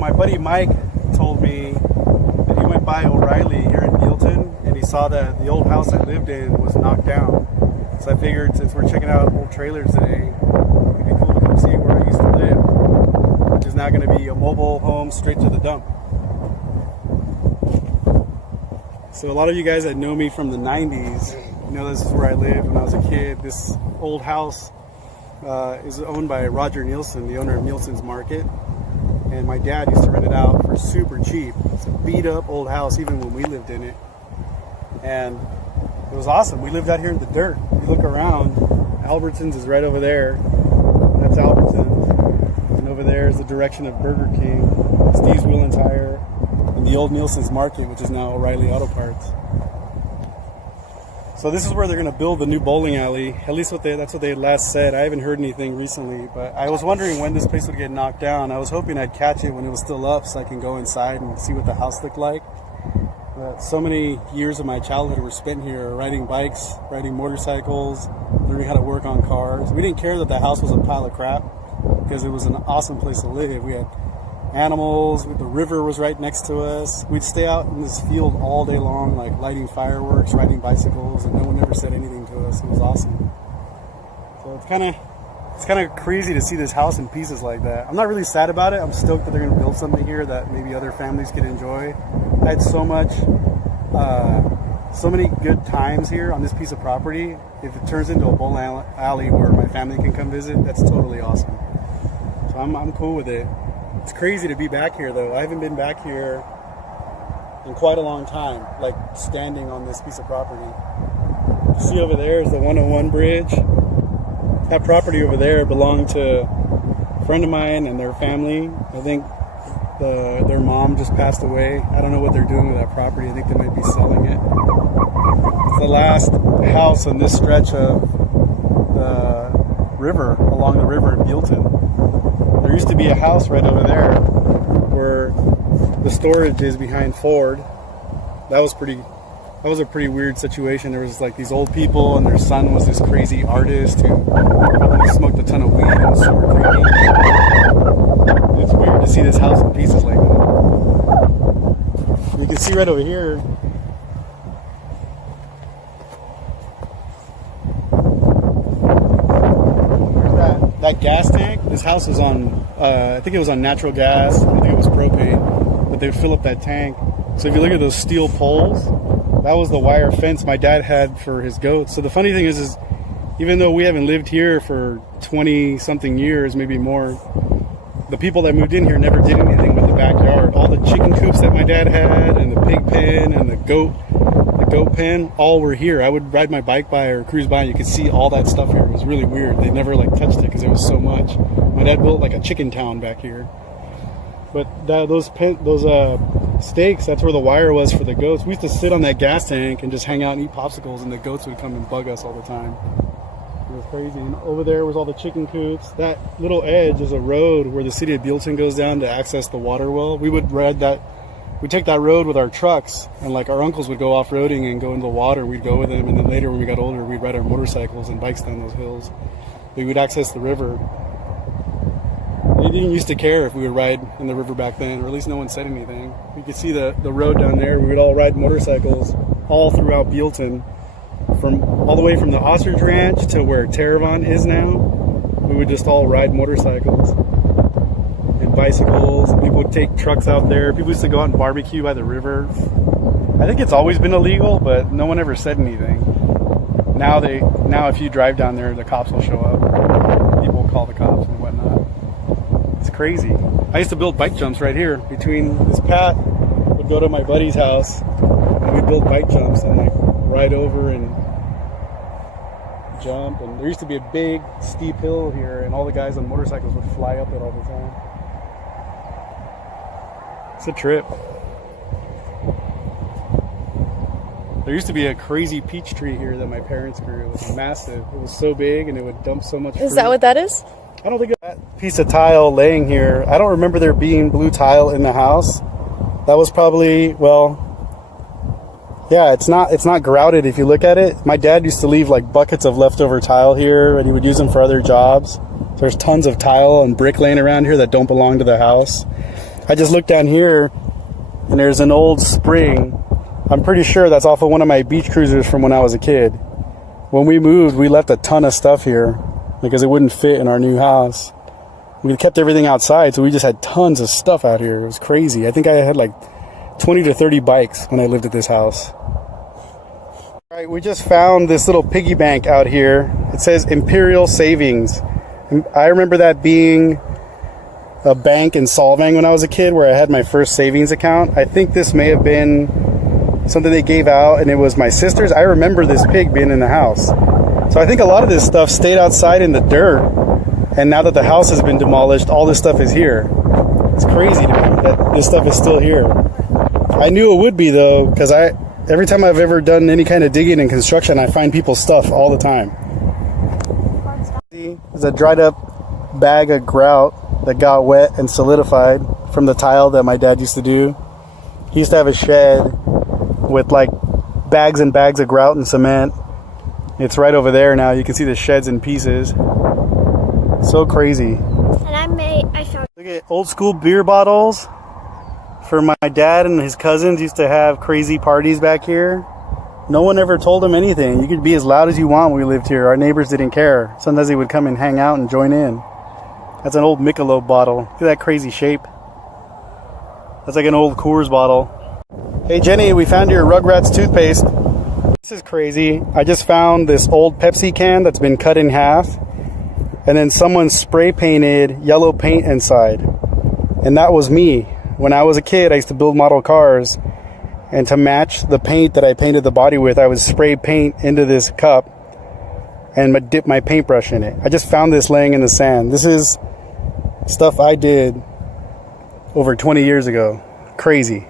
my buddy Mike told me that he went by O'Reilly here in Buellton and he saw that the old house I lived in was knocked down. So I figured since we're checking out old trailers today, it'd be cool to come see where I used to live, which is now going to be a mobile home straight to the dump. So a lot of you guys that know me from the 90s, you know this is where I lived when I was a kid. This old house is owned by Roger Nielsen, the owner of Nielsen's Market. And my dad used to rent it out for super cheap. It's a beat up old house even when we lived in it. And it was awesome. We lived out here in the dirt. You look around, Albertsons is right over there. That's Albertsons. And over there is the direction of Burger King, Steve's Wheel and Tire, and the old Nielsen's Market, which is now O'Reilly Auto Parts. So this is where they're going to build the new bowling alley. At least that's what they had last said. I haven't heard anything recently, but I was wondering when this place would get knocked down. I was hoping I'd catch it when it was still up so I can go inside and see what the house looked like. But so many years of my childhood were spent here riding bikes, riding motorcycles, learning how to work on cars. We didn't care that the house was a pile of crap because it was an awesome place to live. We had animals, the river was right next to us. We'd stay out in this field all day long, like lighting fireworks, riding bicycles, and no one ever said anything to us. It was awesome. So it's kind of crazy to see this house in pieces like that. I'm not really sad about it. I'm stoked that they're going to build something here that maybe other families can enjoy. I had so many good times here on this piece of property. If it turns into a bowling alley where my family can come visit, that's totally awesome. So I'm cool with it. It's crazy to be back here though. I haven't been back here in quite a long time, like standing on this piece of property. You see over there is the 101 bridge. That property over there belonged to a friend of mine and their family. I think their mom just passed away. I don't know what they're doing with that property. I think they might be selling it. It's the last house on this stretch of the river, along the river in Buellton. There used to be a house right over there where the storage is behind Ford. That was a pretty weird situation. There was like these old people and their son was this crazy artist who probably smoked a ton of weed and was super creepy. It's weird to see this house in pieces like that. You can see right over here, that gas tank. This house was on, I think it was on natural gas. I think it was propane, but they would fill up that tank. So if you look at those steel poles, that was the wire fence my dad had for his goats. So the funny thing is even though we haven't lived here for 20 something years, maybe more, the people that moved in here never did anything with the backyard. All the chicken coops that my dad had and the pig pen and the goat pen, all were here. I would ride my bike by or cruise by and you could see all that stuff here. It was really weird. They never like touched it because there was so much. My dad built like a chicken town back here. But those stakes, that's where the wire was for the goats. We used to sit on that gas tank and just hang out and eat popsicles, and the goats would come and bug us all the time. It was crazy. And over there was all the chicken coops. That little edge is a road where the city of Buellton goes down to access the water well. We would ride that. We'd take that road with our trucks, and like our uncles would go off-roading and go into the water. We'd go with them, and then later when we got older, we'd ride our motorcycles and bikes down those hills. We would access the river. They didn't used to care if we would ride in the river back then, or at least no one said anything. You could see the road down there. We would all ride motorcycles all throughout Buellton, all the way from the Ostrich Ranch to where Terravon is now. We would just all ride motorcycles and bicycles, and people would take trucks out there. People used to go out and barbecue by the river. I think it's always been illegal, but no one ever said anything. Now if you drive down there, the cops will show up. People will call the cops and whatnot. It's crazy. I used to build bike jumps right here between this path. Would go to my buddy's house and we'd build bike jumps and like ride over and jump. And there used to be a big steep hill here, and all the guys on motorcycles would fly up it all the time. It's a trip. There used to be a crazy peach tree here that my parents grew. It was massive. It was so big and it would dump so much fruit. Is that what that is? I don't think that piece of tile laying here, I don't remember there being blue tile in the house. That was probably, well, yeah, it's not grouted if you look at it. My dad used to leave like buckets of leftover tile here, and he would use them for other jobs. There's tons of tile and brick laying around here that don't belong to the house. I just looked down here and there's an old spring. I'm pretty sure that's off of one of my beach cruisers from when I was a kid. When we moved, we left a ton of stuff here because it wouldn't fit in our new house. We kept everything outside, so we just had tons of stuff out here. It was crazy. I think I had like 20 to 30 bikes when I lived at this house. All right, we just found this little piggy bank out here. It says Imperial Savings. I remember that being a bank in Solvang when I was a kid where I had my first savings account. I think this may have been something they gave out, and it was my sister's. I remember this pig being in the house. So I think a lot of this stuff stayed outside in the dirt, and now that the house has been demolished, all this stuff is here. It's crazy to me that this stuff is still here. I knew it would be though, because every time I've ever done any kind of digging and construction, I find people's stuff all the time. There's a dried up bag of grout that got wet and solidified from the tile that my dad used to do. He used to have a shed with like bags and bags of grout and cement. It's right over there now. You can see the sheds in pieces. So crazy. And I found. Look at old school beer bottles. For my dad and his cousins used to have crazy parties back here. No one ever told them anything. You could be as loud as you want when we lived here. Our neighbors didn't care. Sometimes they would come and hang out and join in. That's an old Michelob bottle. Look at that crazy shape. That's like an old Coors bottle. Hey Jenny, we found your Rugrats toothpaste. This is crazy. I just found this old Pepsi can that's been cut in half. And then someone spray painted yellow paint inside. And that was me. When I was a kid, I used to build model cars. And to match the paint that I painted the body with, I would spray paint into this cup and dip my paintbrush in it. I just found this laying in the sand. This is stuff I did over 20 years ago. Crazy.